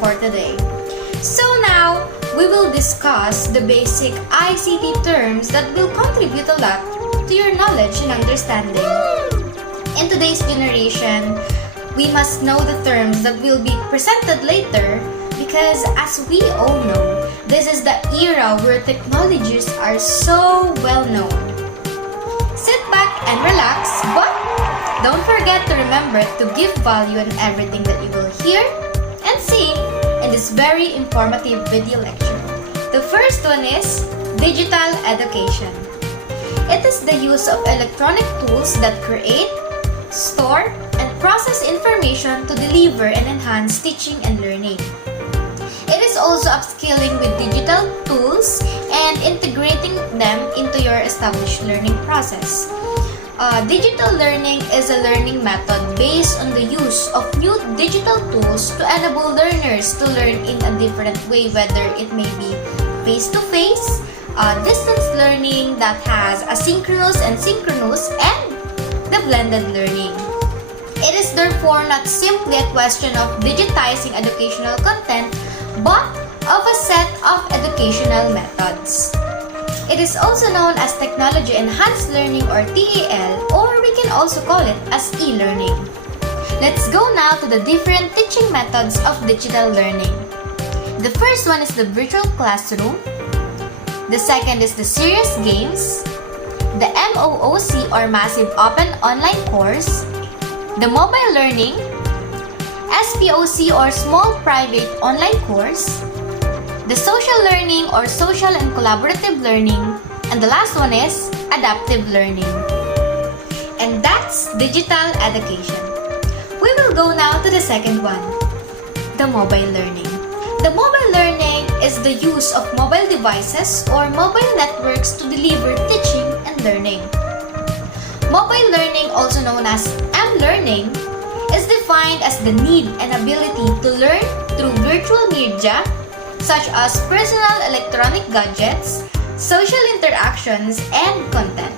for today. So now, we will discuss the basic ICT terms that will contribute a lot to your knowledge and understanding. In today's generation, we must know the terms that will be presented later because as we all know, this is the era where technologies are so well known. Sit back and relax, but don't forget to remember to give value in everything that you will hear and see in this very informative video lecture. The first one is digital education. It is the use of electronic tools that create, store, and process information to deliver and enhance teaching and learning. It is also upskilling with digital tools and integrating them into your established learning process. Digital learning is a learning method based on the use of new digital tools to enable learners to learn in a different way, whether it may be face-to-face, distance learning that has asynchronous and synchronous, and the blended learning. It is therefore not simply a question of digitizing educational content, but of a set of educational methods. It is also known as Technology Enhanced Learning or TEL, or we can also call it as e-learning. Let's go now to the different teaching methods of digital learning. The first one is the virtual classroom. The second is the serious games. The MOOC or Massive Open Online Course. The mobile learning. SPOC or Small Private Online Course. The social learning or social and collaborative learning, and the last one is adaptive learning. And that's digital education. We will go now to the second one, the mobile learning. The mobile learning is the use of mobile devices or mobile networks to deliver teaching and learning. Mobile learning, also known as M-learning, is defined as the need and ability to learn through virtual media such as personal electronic gadgets, social interactions, and content.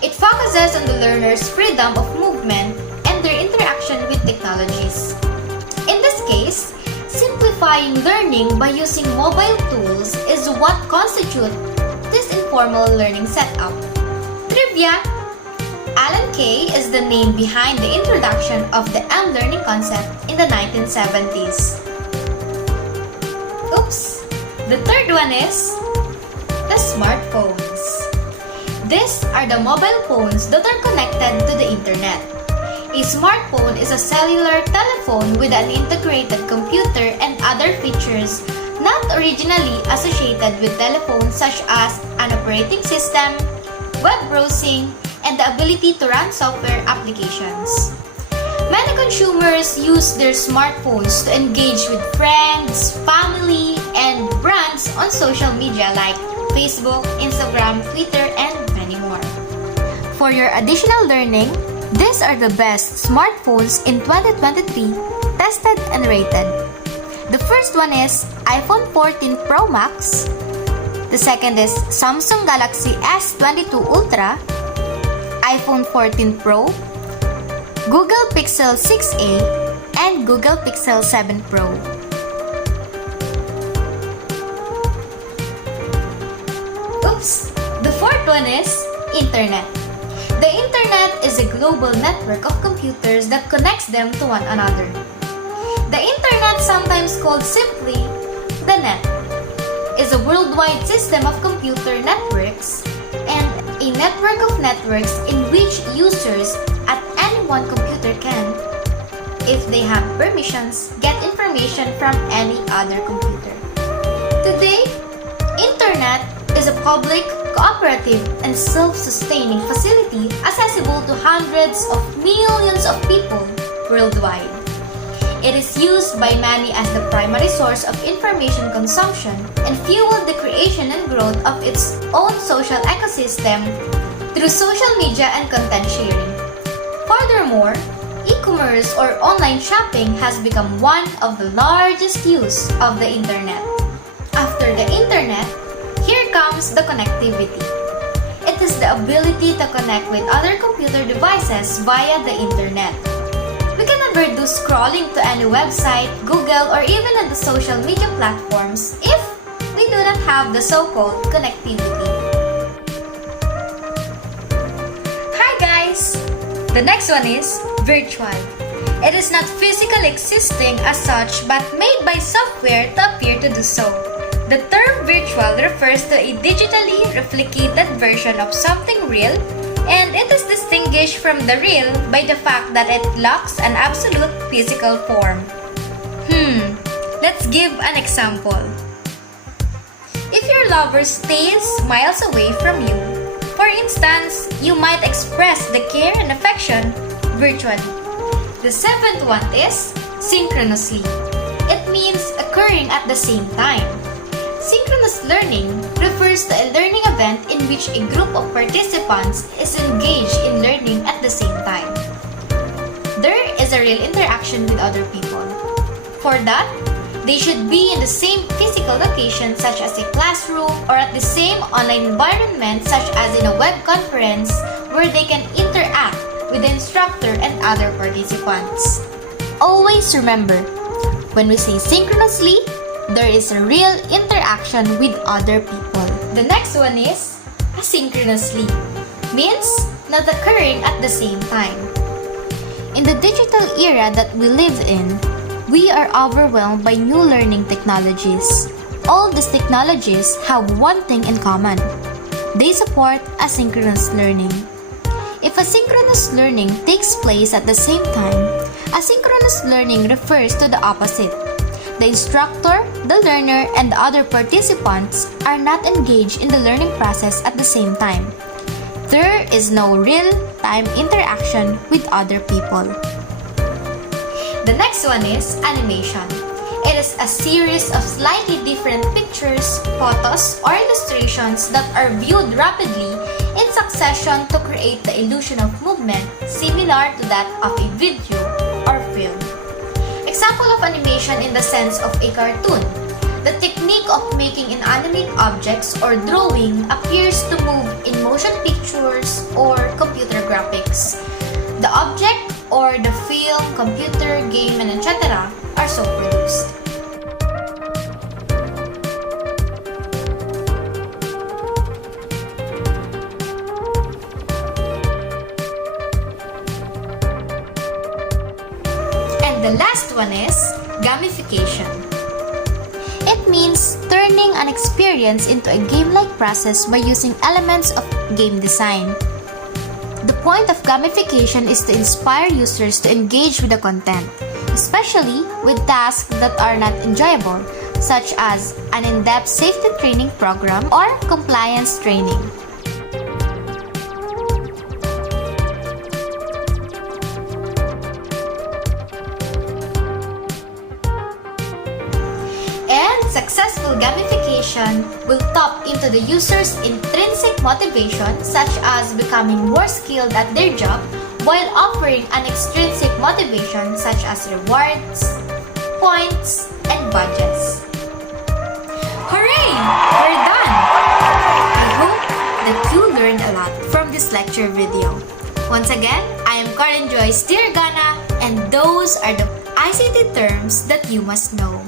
It focuses on the learner's freedom of movement and their interaction with technologies. In this case, simplifying learning by using mobile tools is what constitutes this informal learning setup. Trivia: Alan Kay is the name behind the introduction of the M-learning concept in the 1970s. Oops! The third one is the smartphones. These are the mobile phones that are connected to the internet. A smartphone is a cellular telephone with an integrated computer and other features not originally associated with telephones, such as an operating system, web browsing, and the ability to run software applications. Many consumers use their smartphones to engage with friends, family, and brands on social media like Facebook, Instagram, Twitter, and many more. For your additional learning, these are the best smartphones in 2023 tested and rated. The first one is iPhone 14 Pro Max. The second is Samsung Galaxy S22 Ultra, iPhone 14 Pro, Google Pixel 6a, and Google Pixel 7 Pro. Oops! The fourth one is Internet. The Internet is a global network of computers that connects them to one another. The Internet, sometimes called simply the net, is a worldwide system of computer networks and a network of networks in which users at any one computer can, if they have permissions, get information from any other computer. Today, Internet is a public, cooperative, and self-sustaining facility accessible to hundreds of millions of people worldwide. It is used by many as the primary source of information consumption and fueled the creation and growth of its own social ecosystem through social media and content sharing. Furthermore, e-commerce or online shopping has become one of the largest use of the Internet. After the Internet, here comes the connectivity. It is the ability to connect with other computer devices via the Internet. We We can never do scrolling to any website, Google, or even on the social media platforms if we do not have the so-called connectivity. Hi guys! The next one is virtual. It is not physically existing as such but made by software to appear to do so. The term virtual refers to a digitally replicated version of something real, and it is distinguished from the real by the fact that it lacks an absolute physical form. Let's give an example. If your lover stays miles away from you, for instance, you might express the care and affection virtually. The seventh one is synchronously. It means occurring at the same time. Synchronous learning refers to a learning event in which a group of participants is engaged in learning at the same time. There is a real interaction with other people. For that, they should be in the same physical location such as a classroom or at the same online environment such as in a web conference where they can interact with the instructor and other participants. Always remember, when we say synchronously, there is a real interaction with other people. The next one is asynchronously. Means not occurring at the same time. In the digital era that we live in, we are overwhelmed by new learning technologies. All these technologies have one thing in common. They support asynchronous learning. If asynchronous learning takes place at the same time, asynchronous learning refers to the opposite. The instructor, the learner, and the other participants are not engaged in the learning process at the same time. There is no real-time interaction with other people. The next one is animation. It is a series of slightly different pictures, photos, or illustrations that are viewed rapidly in succession to create the illusion of movement similar to that of a video or film. Example of animation in the sense of a cartoon. The technique of making inanimate objects or drawing appears to move in motion pictures or computer graphics. The object or the film, computer, game, and etc. are so produced. The last one is gamification. It means turning an experience into a game-like process by using elements of game design. The point of gamification is to inspire users to engage with the content, especially with tasks that are not enjoyable, such as an in-depth safety training program or compliance training. Successful gamification will tap into the user's intrinsic motivation, such as becoming more skilled at their job, while offering an extrinsic motivation such as rewards, points, and budgets. Hooray! We're done! I hope that you learned a lot from this lecture video. Once again, I am Carlyn Joyce D, Argana, and those are the ICT terms that you must know.